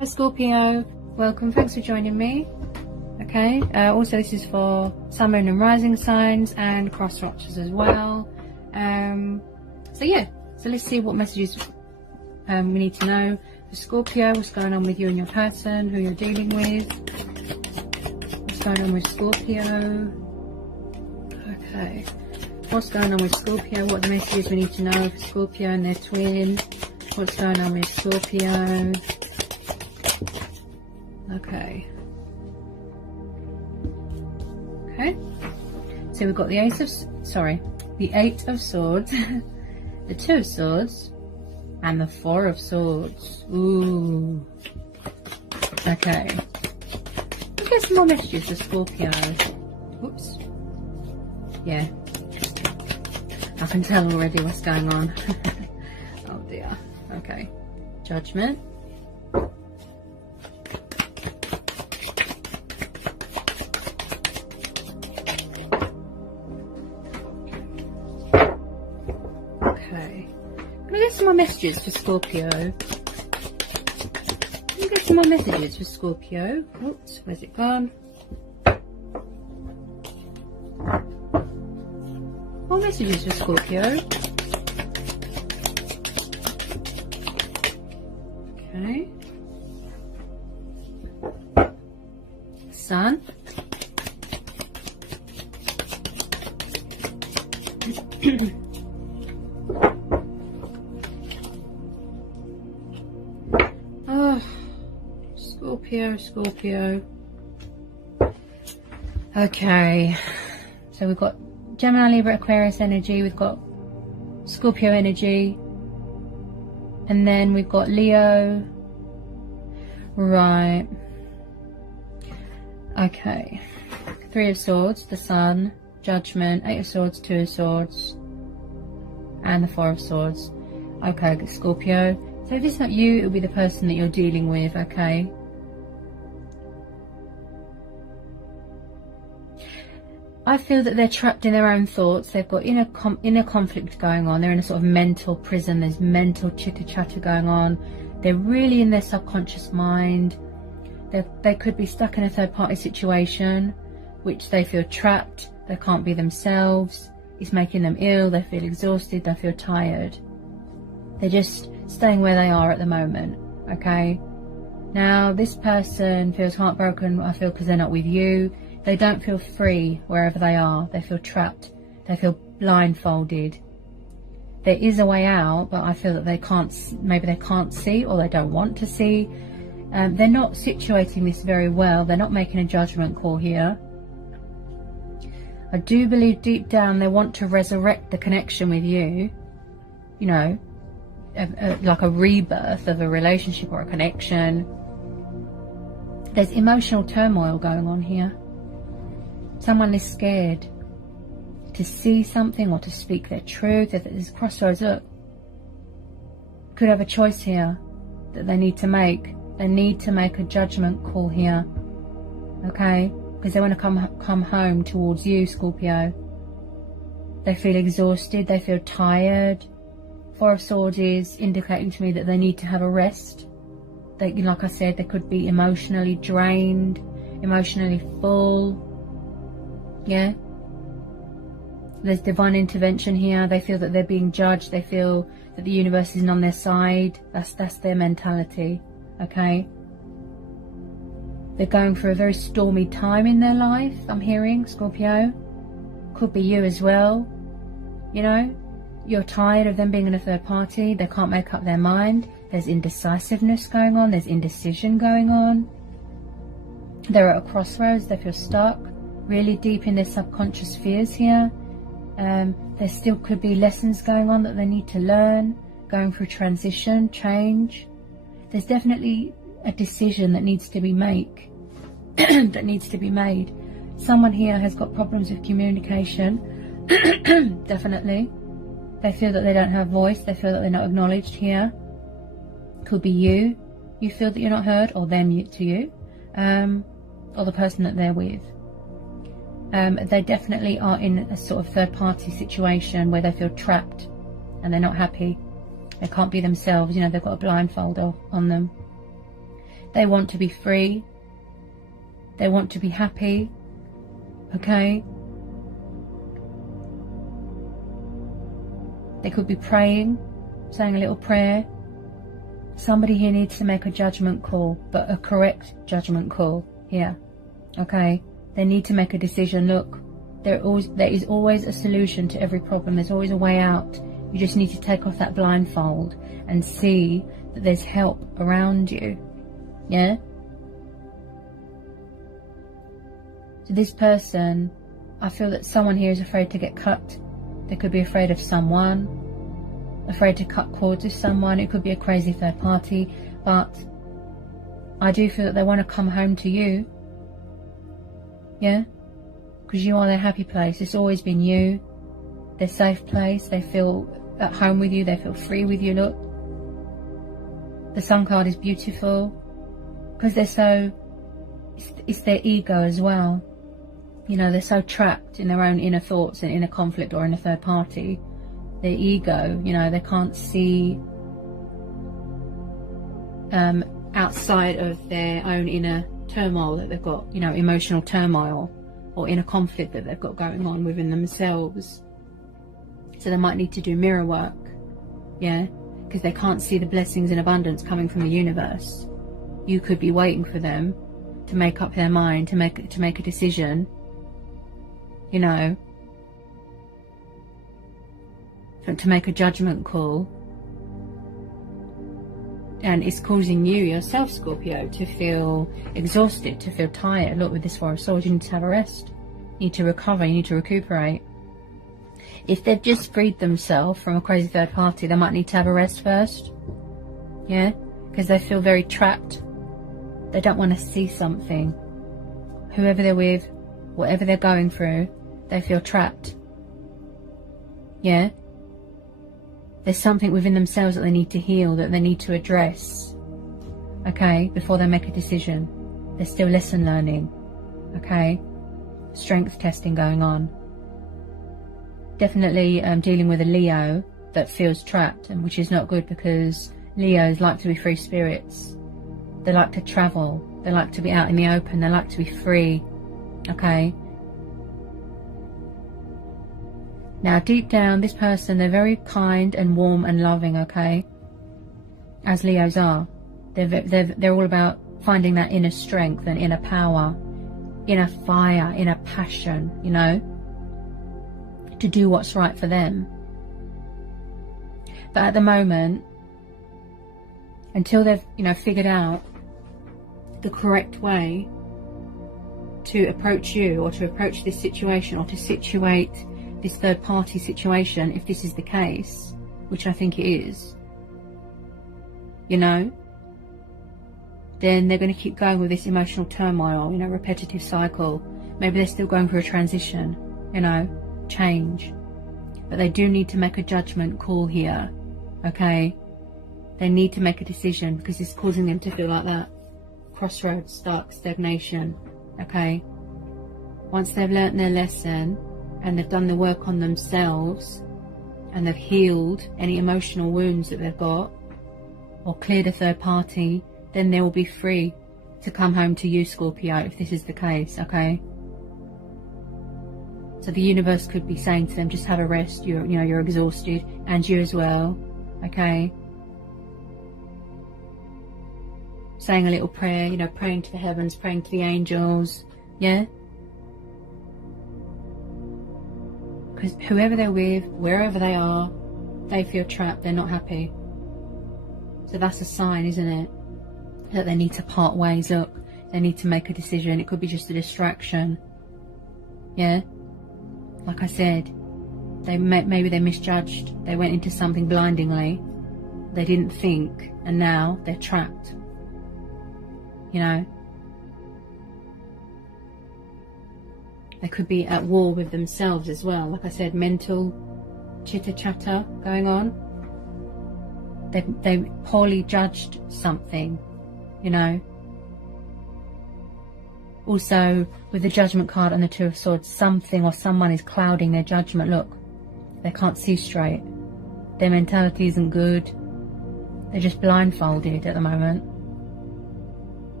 Hi Scorpio, welcome, thanks for joining me. Okay, also this is for sun, moon and rising signs and cross watchers as well. So let's see what messages we need to know for Scorpio. What's going on with you and your person, who you're dealing with, what's going on with Scorpio. Okay, what's going on with Scorpio, what are the messages we need to know for Scorpio and their twin, what's going on with Scorpio. Okay, so we've got the Eight of Swords, the Two of Swords, and the Four of Swords. Ooh. Okay. Let's get some more messages for Scorpio. Oops. Yeah. I can tell already what's going on. Oh dear. Okay. Judgment. Some more messages for Scorpio. Let me get some more messages for Scorpio. Oops, where's it gone? More messages for Scorpio. Okay. Sun. Scorpio. Okay, so we've got Gemini, Libra, Aquarius energy, we've got Scorpio energy, and then we've got Leo. Right. Okay. Three of Swords, the Sun, Judgment, Eight of Swords, Two of Swords, and the Four of Swords. Okay, Scorpio. So if it's not you, it'll be the person that you're dealing with, okay? I feel that they're trapped in their own thoughts. They've got inner conflict going on. They're in a sort of mental prison. There's mental chitter-chatter going on. They're really in their subconscious mind. They could be stuck in a third-party situation, which they feel trapped. They can't be themselves. It's making them ill. They feel exhausted. They feel tired. They're just staying where they are at the moment, okay? Now, this person feels heartbroken, I feel, because they're not with you. They don't feel free wherever they are. They feel trapped. They feel blindfolded. There is a way out, but I feel that maybe they can't see, or they don't want to see. They're not situating this very well. They're not making a judgment call here. I do believe deep down they want to resurrect the connection with you. You know, like a rebirth of a relationship or a connection. There's emotional turmoil going on here. Someone is scared to see something or to speak their truth. If there's crossroads, look, could have a choice here that they need to make. They need to make a judgment call here, okay? Because they want to come home towards you, Scorpio. They feel exhausted. They feel tired. Four of Swords is indicating to me that they need to have a rest. They, like I said, they could be emotionally drained, emotionally full. Yeah. There's divine intervention here. They feel that they're being judged. They feel that the universe isn't on their side. That's their mentality. Okay. They're going through a very stormy time in their life, I'm hearing, Scorpio. Could be you as well. You know, you're tired of them being in a third party. They can't make up their mind. There's indecisiveness going on. There's indecision going on. They're at a crossroads. They feel stuck, really deep in their subconscious fears here. There still could be lessons going on that they need to learn, going through transition, change. There's definitely a decision that needs to be made. Someone here has got problems with communication. Definitely. They feel that they don't have voice. They feel that they're not acknowledged here. Could be you. You feel that you're not heard, or them to you, or the person that they're with. They definitely are in a sort of third-party situation where they feel trapped and they're not happy. They can't be themselves. You know, they've got a blindfold on them. They want to be free. They want to be happy. Okay? They could be praying, saying a little prayer. Somebody here needs to make a judgment call, but a correct judgment call here. Okay? They need to make a decision. Look, there is always a solution to every problem. There's always a way out. You just need to take off that blindfold and see that there's help around you. Yeah? So this person, I feel that someone here is afraid to get cut. They could be afraid of someone, afraid to cut cords with someone. It could be a crazy third party, but I do feel that they want to come home to you. Yeah? Because you are their happy place. It's always been you. Their safe place. They feel at home with you. They feel free with you. Look. The Sun card is beautiful. Because they're so... It's their ego as well. You know, they're so trapped in their own inner thoughts and inner conflict or in a third party. Their ego, you know, they can't see outside of their own inner turmoil that they've got, you know, emotional turmoil or inner conflict that they've got going on within themselves. So they might need to do mirror work, yeah, because they can't see the blessings and abundance coming from the universe. You could be waiting for them to make up their mind, to make a decision, you know, to make a judgment call, and it's causing you yourself, Scorpio, to feel exhausted, to feel tired. Look, with this Four of Swords, you need to have a rest, you need to recover, you need to recuperate. If they've just freed themselves from a crazy third party, they might need to have a rest first, yeah, because they feel very trapped. They don't want to see something. Whoever they're with, whatever they're going through, they feel trapped. Yeah? There's something within themselves that they need to heal, that they need to address. Okay? Before they make a decision. They're still lesson learning. Okay? Strength testing going on. Definitely dealing with a Leo that feels trapped, and which is not good, because Leos like to be free spirits. They like to travel. They like to be out in the open. They like to be free. Okay? Now, deep down, this person, they're very kind and warm and loving, okay? As Leos are. They're all about finding that inner strength and inner power, inner fire, inner passion, you know, to do what's right for them. But at the moment, until they've, you know, figured out the correct way to approach you, or to approach this situation, or to situate this third party situation, if this is the case, which I think it is, you know, then they're going to keep going with this emotional turmoil, you know, repetitive cycle. Maybe they're still going through a transition, you know, change. But they do need to make a judgment call here, okay? They need to make a decision, because it's causing them to feel like that crossroads, dark stagnation, okay? Once they've learnt their lesson, and they've done the work on themselves, and they've healed any emotional wounds that they've got, or cleared a third party, then they will be free to come home to you, Scorpio, if this is the case, okay? So the universe could be saying to them, just have a rest, you're exhausted, and you as well, okay? Saying a little prayer, you know, praying to the heavens, praying to the angels, yeah? Because whoever they're with, wherever they are, they feel trapped, they're not happy. So that's a sign, isn't it? That they need to part ways. Look, they need to make a decision. It could be just a distraction. Yeah? Like I said, maybe they misjudged. They went into something blindingly. They didn't think, and now they're trapped. You know? They could be at war with themselves as well. Like I said, mental chitter-chatter going on. They poorly judged something, you know. Also, with the Judgment card and the Two of Swords, something or someone is clouding their judgment. Look, they can't see straight. Their mentality isn't good. They're just blindfolded at the moment.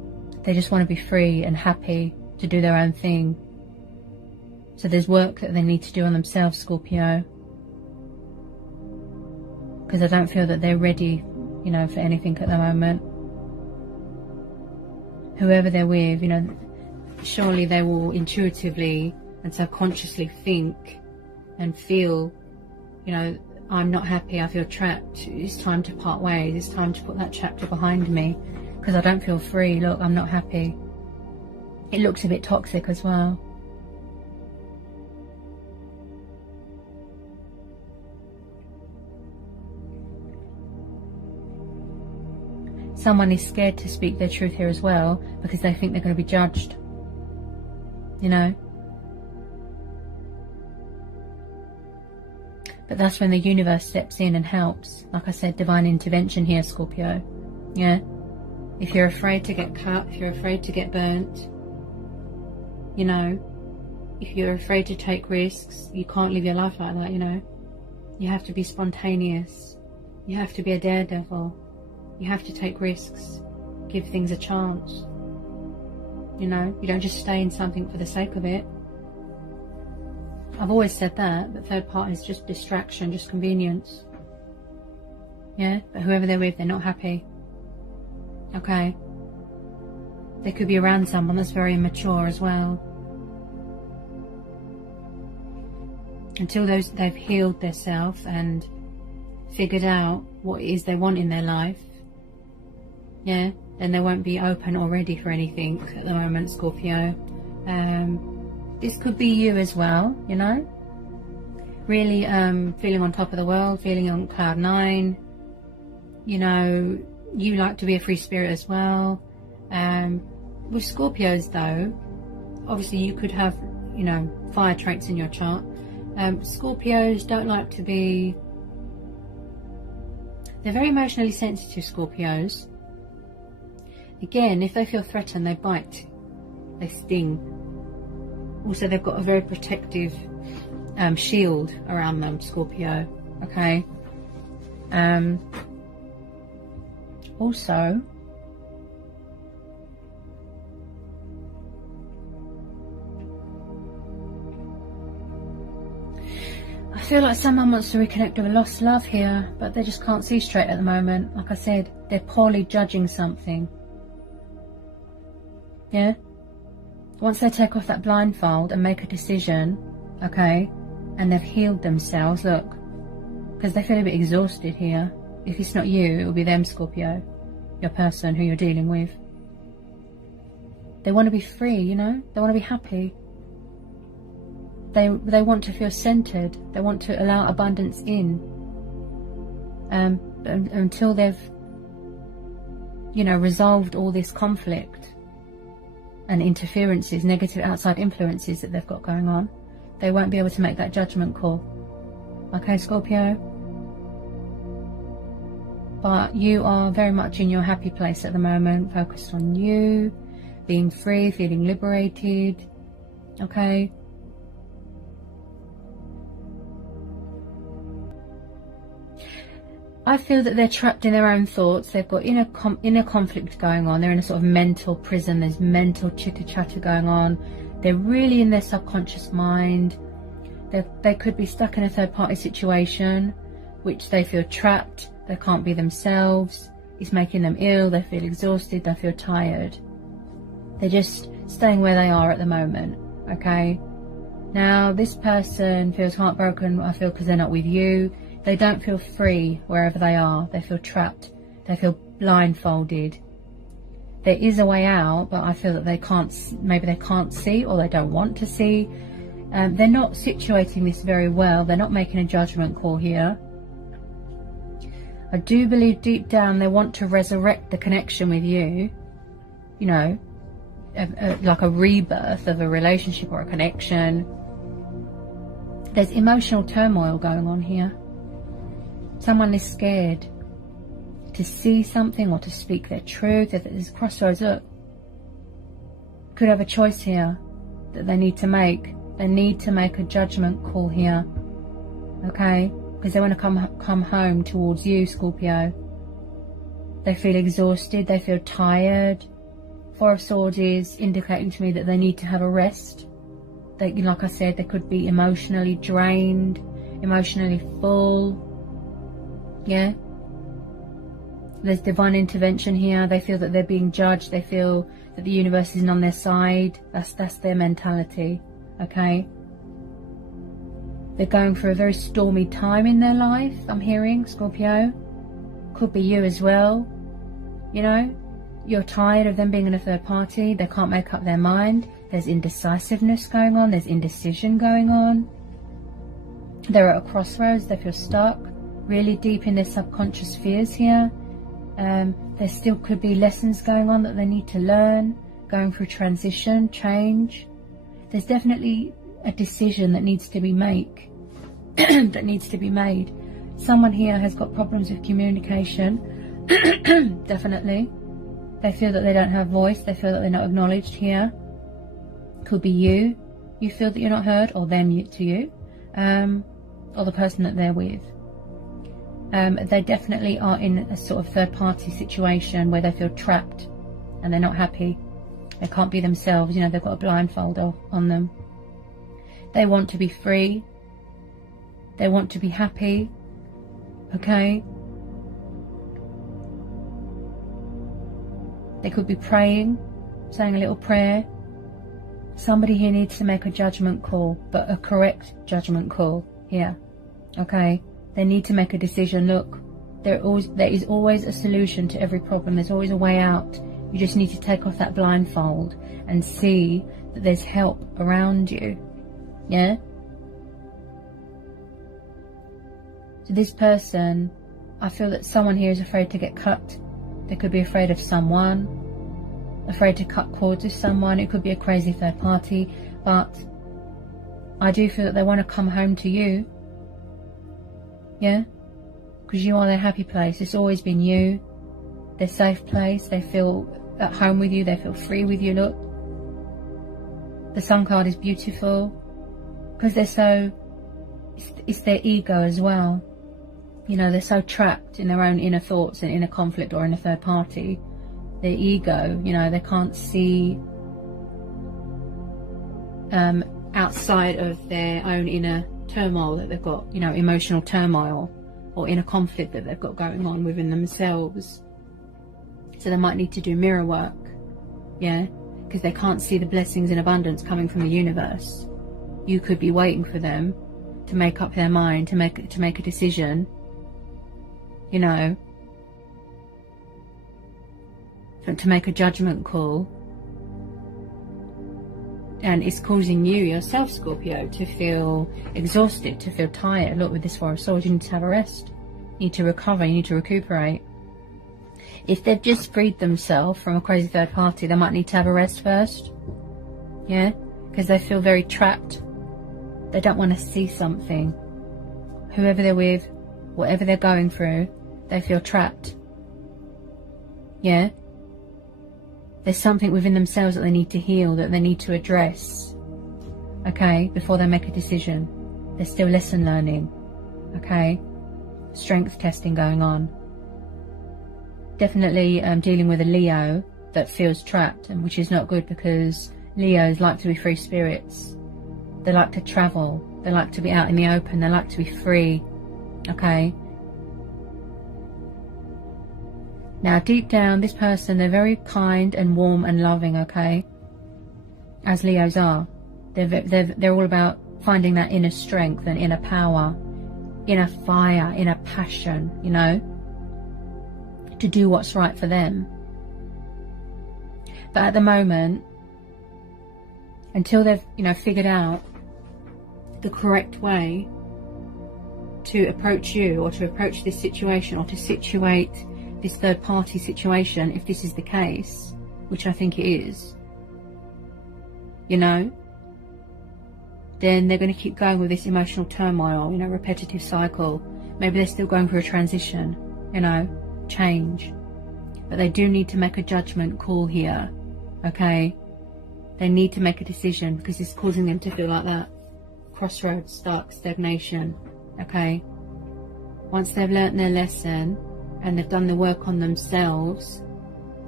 They just want to be free and happy to do their own thing. So there's work that they need to do on themselves, Scorpio. Because I don't feel that they're ready, you know, for anything at the moment. Whoever they're with, you know, surely they will intuitively and subconsciously think and feel, you know, I'm not happy, I feel trapped, it's time to part ways, it's time to put that chapter behind me, because I don't feel free, look, I'm not happy. It looks a bit toxic as well. Someone is scared to speak their truth here as well, because they think they're going to be judged, you know. But that's when the universe steps in and helps. Like I said, divine intervention here, Scorpio. Yeah. If you're afraid to get cut, if you're afraid to get burnt, you know, if you're afraid to take risks, you can't live your life like that, you know. You have to be spontaneous. You have to be a daredevil. You have to take risks. Give things a chance. You know, you don't just stay in something for the sake of it. I've always said that third party is just distraction, just convenience. Yeah, but whoever they're with, they're not happy. Okay. They could be around someone that's very immature as well. Until they've healed themselves and figured out what it is they want in their life, yeah, then they won't be open or ready for anything at the moment, Scorpio. This could be you as well, you know. Really feeling on top of the world, feeling on cloud nine. You know, you like to be a free spirit as well. With Scorpios though, obviously you could have, you know, fire traits in your chart. Scorpios don't like to be... They're very emotionally sensitive, Scorpios. Again, if they feel threatened, they bite. They sting. Also, they've got a very protective shield around them, Scorpio. Okay. Also, I feel like someone wants to reconnect with a lost love here, but they just can't see straight at the moment. Like I said, they're poorly judging something. Yeah? Once they take off that blindfold and make a decision, okay, and they've healed themselves, look, because they feel a bit exhausted here. If it's not you, it will be them, Scorpio, your person who you're dealing with. They want to be free, you know? They want to be happy. They want to feel centered. They want to allow abundance in. Until they've, you know, resolved all this conflict and interferences, negative outside influences that they've got going on, they won't be able to make that judgment call. Okay, Scorpio? But you are very much in your happy place at the moment, focused on you, being free, feeling liberated. Okay? I feel that they're trapped in their own thoughts. They've got inner conflict going on. They're in a sort of mental prison. There's mental chitter-chatter going on. They're really in their subconscious mind. They could be stuck in a third-party situation, which they feel trapped. They can't be themselves. It's making them ill. They feel exhausted. They feel tired. They're just staying where they are at the moment. Okay? Now, this person feels heartbroken, I feel, because they're not with you. They don't feel free wherever they are. They feel trapped. They feel blindfolded. There is a way out, but I feel that they can't, maybe they can't see, or they don't want to see. They're not situating this very well. They're not making a judgment call here. I do believe deep down they want to resurrect the connection with you. You know, like a rebirth of a relationship or a connection. There's emotional turmoil going on here. Someone is scared to see something or to speak their truth. If there's crossroads, look, could have a choice here that they need to make. They need to make a judgment call here, okay? Because they want to come home towards you, Scorpio. They feel exhausted. They feel tired. Four of Swords is indicating to me that they need to have a rest. They, like I said, they could be emotionally drained, emotionally full. Yeah. There's divine intervention here. They feel that they're being judged. They feel that the universe isn't on their side. That's their mentality. Okay. They're going through a very stormy time in their life, I'm hearing, Scorpio. Could be you as well. You know, you're tired of them being in a third party. They can't make up their mind. There's indecisiveness going on. There's indecision going on. They're at a crossroads. They feel stuck, really deep in their subconscious fears here. There still could be lessons going on that they need to learn, going through transition, change. There's definitely a decision that needs to be made. that needs to be made. Someone here has got problems with communication. Definitely. They feel that they don't have voice. They feel that they're not acknowledged here. Could be you. You feel that you're not heard, or them to you, or the person that they're with. They definitely are in a sort of third-party situation where they feel trapped and they're not happy. They can't be themselves. You know, they've got a blindfold on them. They want to be free. They want to be happy. Okay? They could be praying, saying a little prayer. Somebody here needs to make a judgment call, but a correct judgment call here. Okay? They need to make a decision. Look, there is always a solution to every problem. There's always a way out. You just need to take off that blindfold and see that there's help around you. Yeah? So this person, I feel that someone here is afraid to get cut. They could be afraid of someone, afraid to cut cords with someone. It could be a crazy third party, but I do feel that they want to come home to you. Yeah? Because you are their happy place. It's always been you. Their safe place. They feel at home with you. They feel free with you. Look. The Sun card is beautiful. Because they're so... It's their ego as well. You know, they're so trapped in their own inner thoughts and inner conflict or in a third party. Their ego, you know, they can't see outside of their own inner turmoil that they've got, you know, emotional turmoil or inner conflict that they've got going on within themselves. So they might need to do mirror work, yeah, because they can't see the blessings in abundance coming from the universe. You could be waiting for them to make up their mind, to make a decision, you know, to make a judgment call. And it's causing you yourself, Scorpio, to feel exhausted, to feel tired. Look, with this Four of Swords, you need to have a rest. You need to recover, you need to recuperate. If they've just freed themselves from a crazy third party, they might need to have a rest first. Yeah? Because they feel very trapped. They don't want to see something. Whoever they're with, whatever they're going through, they feel trapped. Yeah? There's something within themselves that they need to heal, that they need to address, okay, before they make a decision. There's still lesson learning, okay, strength testing going on. Definitely dealing with a Leo that feels trapped, and which is not good, because Leos like to be free spirits. They like to travel. They like to be out in the open. They like to be free, okay. Now, deep down, this person, they're very kind and warm and loving, okay? As Leos are. They're all about finding that inner strength and inner power, inner fire, inner passion, you know, to do what's right for them. But at the moment, until they've, you know, figured out the correct way to approach you, or to approach this situation, or to situate this third party situation, if this is the case, which I think it is, you know, then they're going to keep going with this emotional turmoil, you know, repetitive cycle. Maybe they're still going through a transition, you know, change. But they do need to make a judgment call here, okay? They need to make a decision, because it's causing them to feel like that. Crossroads, dark stagnation, okay? Once they've learnt their lesson, and they've done the work on themselves,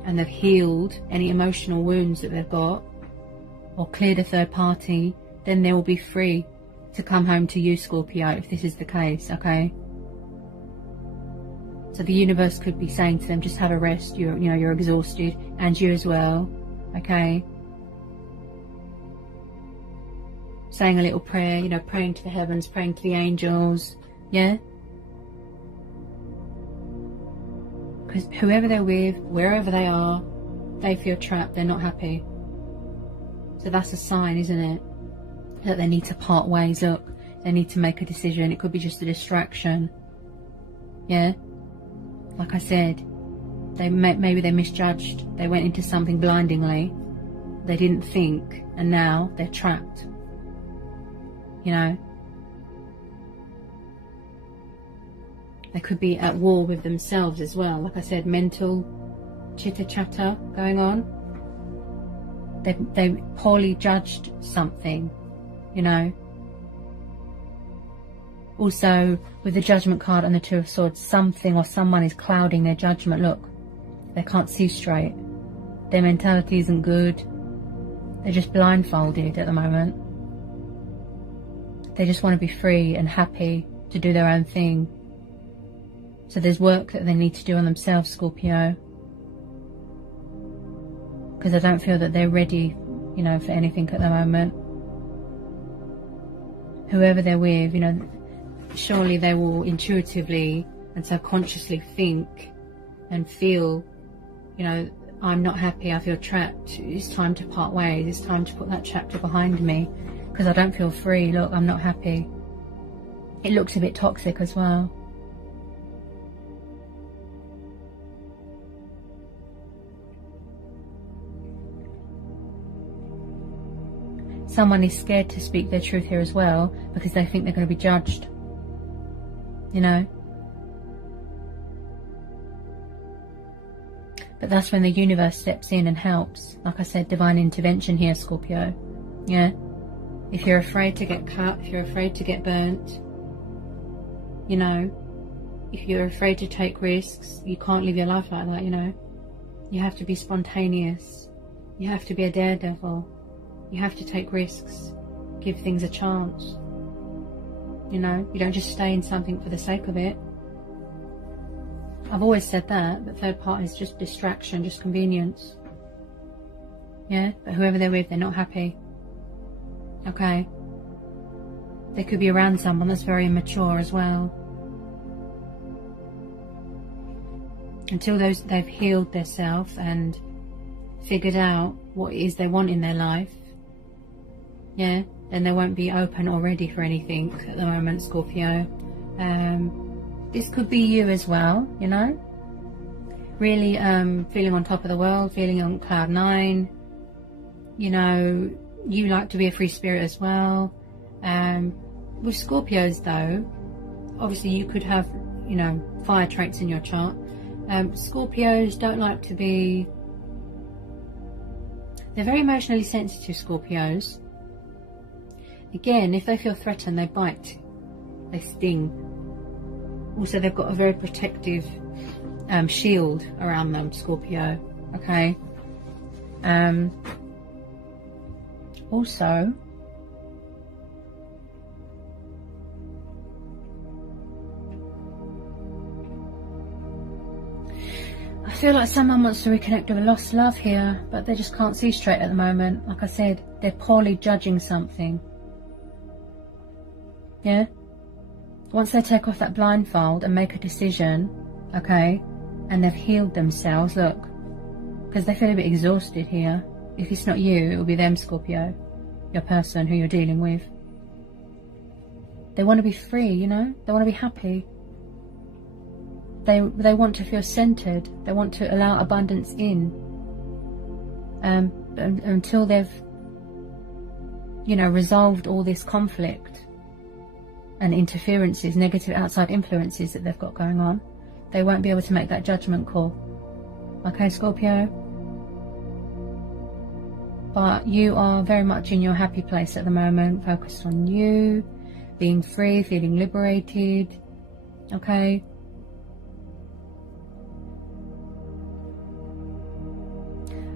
and they've healed any emotional wounds that they've got, or cleared a third party, then they will be free to come home to you, Scorpio, if this is the case, okay? So the universe could be saying to them, just have a rest, you're exhausted, and you as well, okay? Saying a little prayer, praying to the heavens, praying to the angels, yeah? Because whoever they're with, wherever they are, they feel trapped, they're not happy. So that's a sign, isn't it? That they need to part ways. Look, they need to make a decision. It could be just a distraction. Yeah? Like I said, maybe they misjudged. They went into something blindingly. They didn't think, and now they're trapped. They could be at war with themselves as well. Like I said, mental chitter-chatter going on. They poorly judged something, Also, with the Judgment card and the Two of Swords, something or someone is clouding their judgment. Look, they can't see straight. Their mentality isn't good. They're just blindfolded at the moment. They just want to be free and happy to do their own thing. So there's work that they need to do on themselves, Scorpio. Because I don't feel that they're ready, for anything at the moment. Whoever they're with, surely they will intuitively and subconsciously think and feel, I'm not happy, I feel trapped, it's time to part ways, it's time to put that chapter behind me, because I don't feel free, look, I'm not happy. It looks a bit toxic as well. Someone is scared to speak their truth here as well, because they think they're going to be judged. But that's when the universe steps in and helps. Like I said, divine intervention here, Scorpio. Yeah? If you're afraid to get cut, if you're afraid to get burnt, if you're afraid to take risks, you can't live your life like that, You have to be spontaneous. You have to be a daredevil. You have to take risks, give things a chance. You don't just stay in something for the sake of it. I've always said that third party is just distraction, just convenience. Yeah, but whoever they're with, they're not happy. Okay. They could be around someone that's very immature as well. Until they've healed themselves and figured out what it is they want in their life, yeah, then they won't be open or ready for anything at the moment, Scorpio. This could be you as well, really feeling on top of the world, feeling on cloud nine. You like to be a free spirit as well. With Scorpios though, obviously you could have, fire traits in your chart. Scorpios don't like to be, they're very emotionally sensitive, Scorpios. Again, if they feel threatened, they bite, they sting. Also, they've got a very protective shield around them, Scorpio. Okay. Also, I feel like someone wants to reconnect with a lost love here, but they just can't see straight at the moment. Like I said, they're poorly judging something. Yeah? Once they take off that blindfold and make a decision, okay, and they've healed themselves, look, because they feel a bit exhausted here. If it's not you, it will be them, Scorpio, your person who you're dealing with. They want to be free, they want to be happy. They want to feel centered. They want to allow abundance in. Until they've, resolved all this conflict and interferences, negative outside influences that they've got going on, they won't be able to make that judgment call. Okay, Scorpio? But you are very much in your happy place at the moment, focused on you, being free, feeling liberated. Okay?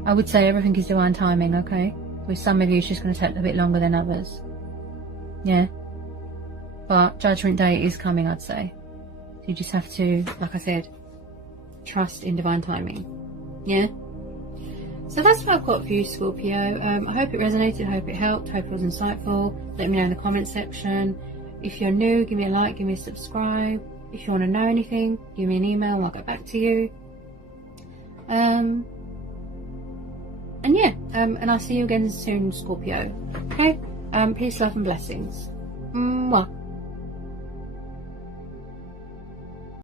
I would say everything is divine timing, okay? With some of you, it's just going to take a bit longer than others. Yeah? But Judgment Day is coming, I'd say. You just have to, like I said, trust in divine timing. Yeah? So that's what I've got for you, Scorpio. I hope it resonated, I hope it helped, hope it was insightful. Let me know in the comment section. If you're new, give me a like, give me a subscribe. If you want to know anything, give me an email and I'll get back to you. And yeah, and I'll see you again soon, Scorpio. Okay? Peace, love and blessings. Mwah.